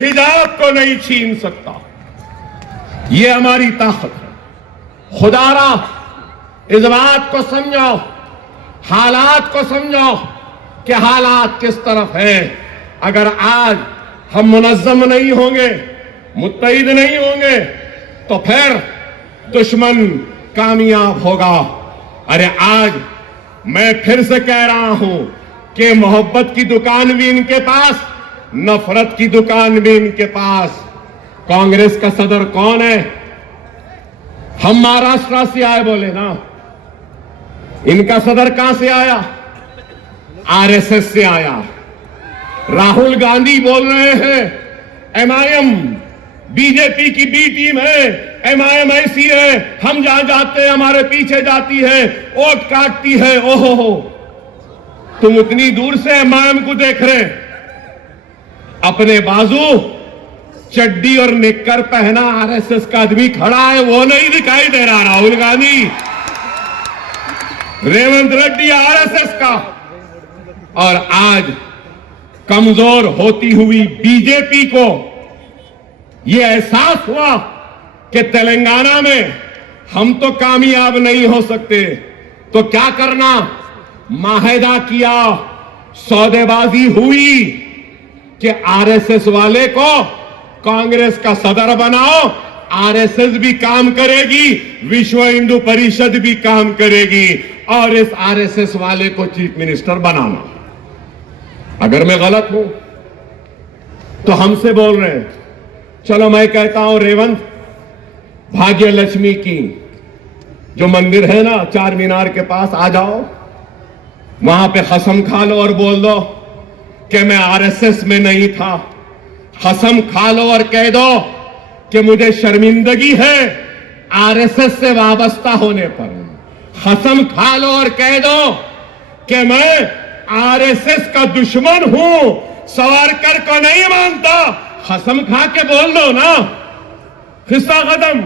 हिजाब को नहीं छीन सकता। ये हमारी ताकत है। खुदारा इस बात को समझो, हालात को समझो कि हालात किस तरफ है। अगर आज हम मुनज़्ज़म नहीं होंगे, मुत्तहिद नहीं होंगे, तो फिर दुश्मन कामयाब होगा। अरे आज मैं फिर से कह रहा हूं कि मोहब्बत की दुकान भी इनके पास, नफरत की दुकान भी इनके पास। कांग्रेस का सदर कौन है? हम महाराष्ट्र से आए बोले ना, इनका सदर कहां से आया? आरएसएस से आया। राहुल गांधी बोल रहे हैं एमआईएम बीजेपी की बी टीम है, एमआईएम ऐसी है, हम जहां जाते हैं हमारे पीछे जाती है, वोट काटती है। ओहो, तुम उतनी दूर से एमआईएम को देख रहे, अपने बाजू चड्डी और निक्कर पहना आरएसएस का आदमी खड़ा है, वो नहीं दिखाई दे रहा। राहुल गांधी, रेवंत रेड्डी आरएसएस का। और आज कमजोर होती हुई बीजेपी को यह एहसास हुआ कि तेलंगाना में हम तो कामयाब नहीं हो सकते, तो क्या करना? माहिदा किया, सौदेबाजी हुई कि आरएसएस वाले को कांग्रेस का सदर बनाओ, आरएसएस भी काम करेगी, विश्व हिंदू परिषद भी काम करेगी, और इस आरएसएस वाले को चीफ मिनिस्टर बनाना। अगर मैं गलत हूं तो हमसे बोल रहे हैं। चलो मैं कहता हूं रेवंत, भाग्य लक्ष्मी की जो मंदिर है ना चार मीनार के पास, आ जाओ, वहां पे कसम खा लो और बोल दो कि मैं आरएसएस में नहीं था। कसम खा लो और कह दो कि मुझे शर्मिंदगी है आरएसएस से वाबस्ता होने पर। कसम खा लो और कह दो कि मैं आरएसएस का दुश्मन हूं, सावरकर को नहीं मानता। कसम खा के बोल दो ना, खिस्सा खत्म।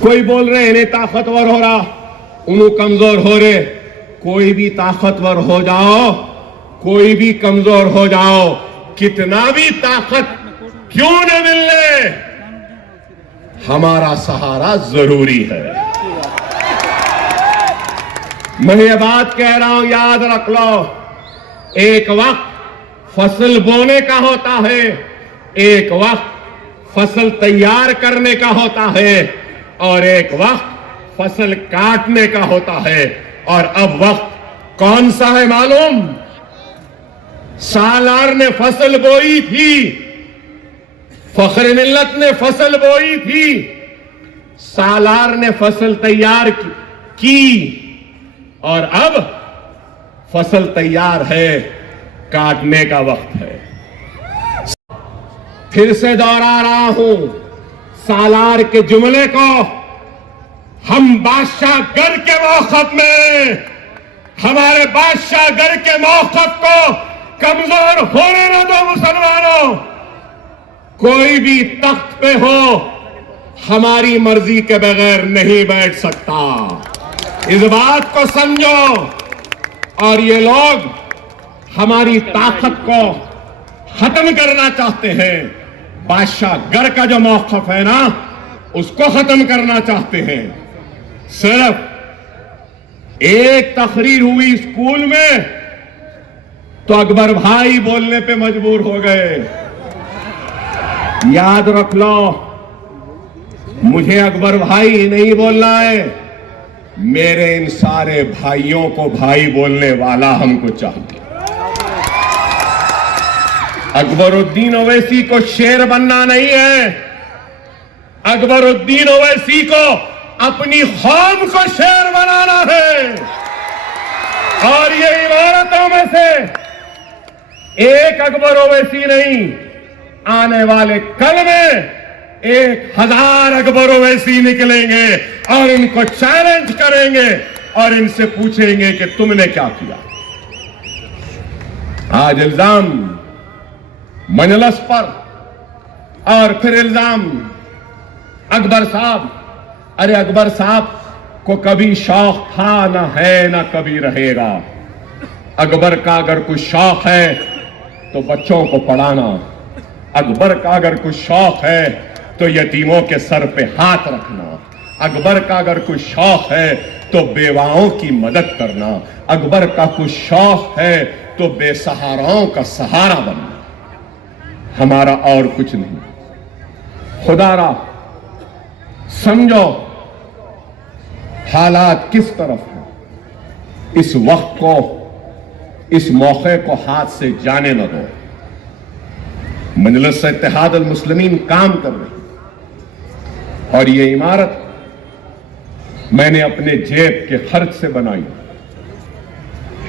कोई बोल रहे इन्हें ताकतवर हो रहा, उन्हें कमजोर हो रहे। कोई भी ताकतवर हो जाओ, कोई भी कमजोर हो जाओ, कितना भी ताकत क्यों न मिलने, हमारा सहारा जरूरी है। मैं ये बात कह रहा हूं, याद रख लो, एक वक्त फसल बोने का होता है, एक वक्त फसल तैयार करने का होता है, और एक वक्त फसल काटने का होता है। और अब वक्त कौन सा है मालूम? सालार ने फसल बोई थी, फख्र मिल्लत ने फसल बोई थी, सालार ने फसल तैयार की, और अब फसल तैयार है, काटने का वक्त है। फिर से दोहरा रहा हूं सालार के जुमले को। हम बादशाह गर के मौकफ में, हमारे बादशाह गर के मौकफ को कमजोर होने न दो मुसलमानों। कोई भी तख्त पे हो, हमारी मर्जी के बगैर नहीं बैठ सकता। इस बात को समझो। और ये लोग हमारी ताकत को खत्म करना चाहते हैं। बादशाह गर का जो मौकफ है ना, उसको खत्म करना चाहते हैं। सिर्फ एक तकरीर हुई स्कूल में तो अकबर भाई बोलने पे मजबूर हो गए। याद रख लो, मुझे अकबर भाई नहीं बोलना है, मेरे इन सारे भाइयों को भाई बोलने वाला हमको चाहिए। अकबरुद्दीन ओवैसी को शेर बनना नहीं है, अकबरुद्दीन ओवैसी को अपनी कौम को शेर बनाना है। और ये इमारतों में से एक अकबर ओवैसी नहीं, आने वाले कल में 1000 अकबर ओवैसी निकलेंगे और इनको चैलेंज करेंगे और इनसे पूछेंगे कि तुमने क्या किया। आज इल्जाम मजलिस पर, और फिर इल्जाम अकबर साहब। अरे अकबर साहब को कभी शौक था, ना है, ना कभी रहेगा। अकबर का अगर कुछ शौक है तो बच्चों को पढ़ाना, अकबर का अगर कुछ शौक है तो यतीमों के सर पे हाथ रखना, अकबर का अगर कुछ शौक है तो बेवाओं की मदद करना, अकबर का कुछ शौक है तो बेसहाराओं का सहारा बनना। हमारा और कुछ नहीं। खुदारा समझो हालात किस तरफ है, इस वक्त को, इस मौके को हाथ से जाने न दो। मजलिस इत्तेहाद अल मुस्लिमीन काम कर रही और ये इमारत मैंने अपने जेब के खर्च से बनाई।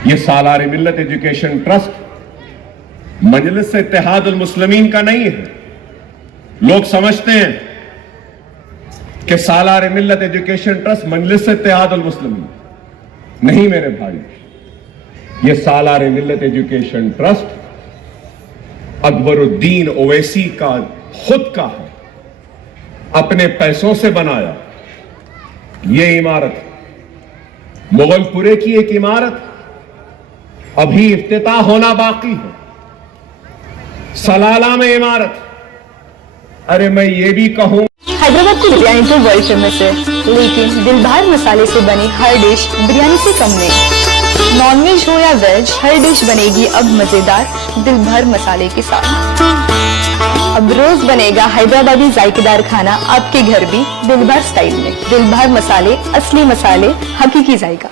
ये सालार मिल्लत एजुकेशन ट्रस्ट मजलिस इत्तेहाद अल मुस्लिमीन का नहीं है। लोग समझते हैं कि सालार मिल्लत एजुकेशन ट्रस्ट मजलिस इत्तेहाद अल मुस्लिमीन नहीं। मेरे भाई, ये सालार मिल्लत एजुकेशन ट्रस्ट अकबरुद्दीन ओवैसी का खुद का है, अपने पैसों से बनाया। ये इमारत मुगलपुरे की एक इमारत अभी इफ्तिताह होना बाकी है। सलाला में इमारत, अरे मैं ये भी कहूं, हैदराबाद की बिरयानी तो वर्ल्ड फेमस है, लेकिन दिलभर मसाले से बनी हर डिश बिरयानी से कम नहीं। नॉनवेज हो या वेज, हर डिश बनेगी अब मजेदार दिलभर मसाले के साथ। अब रोज बनेगा हैदराबादी जायकेदार खाना आपके घर भी दिलभर स्टाइल में। दिलभर मसाले, असली मसाले, हकीकी जायका।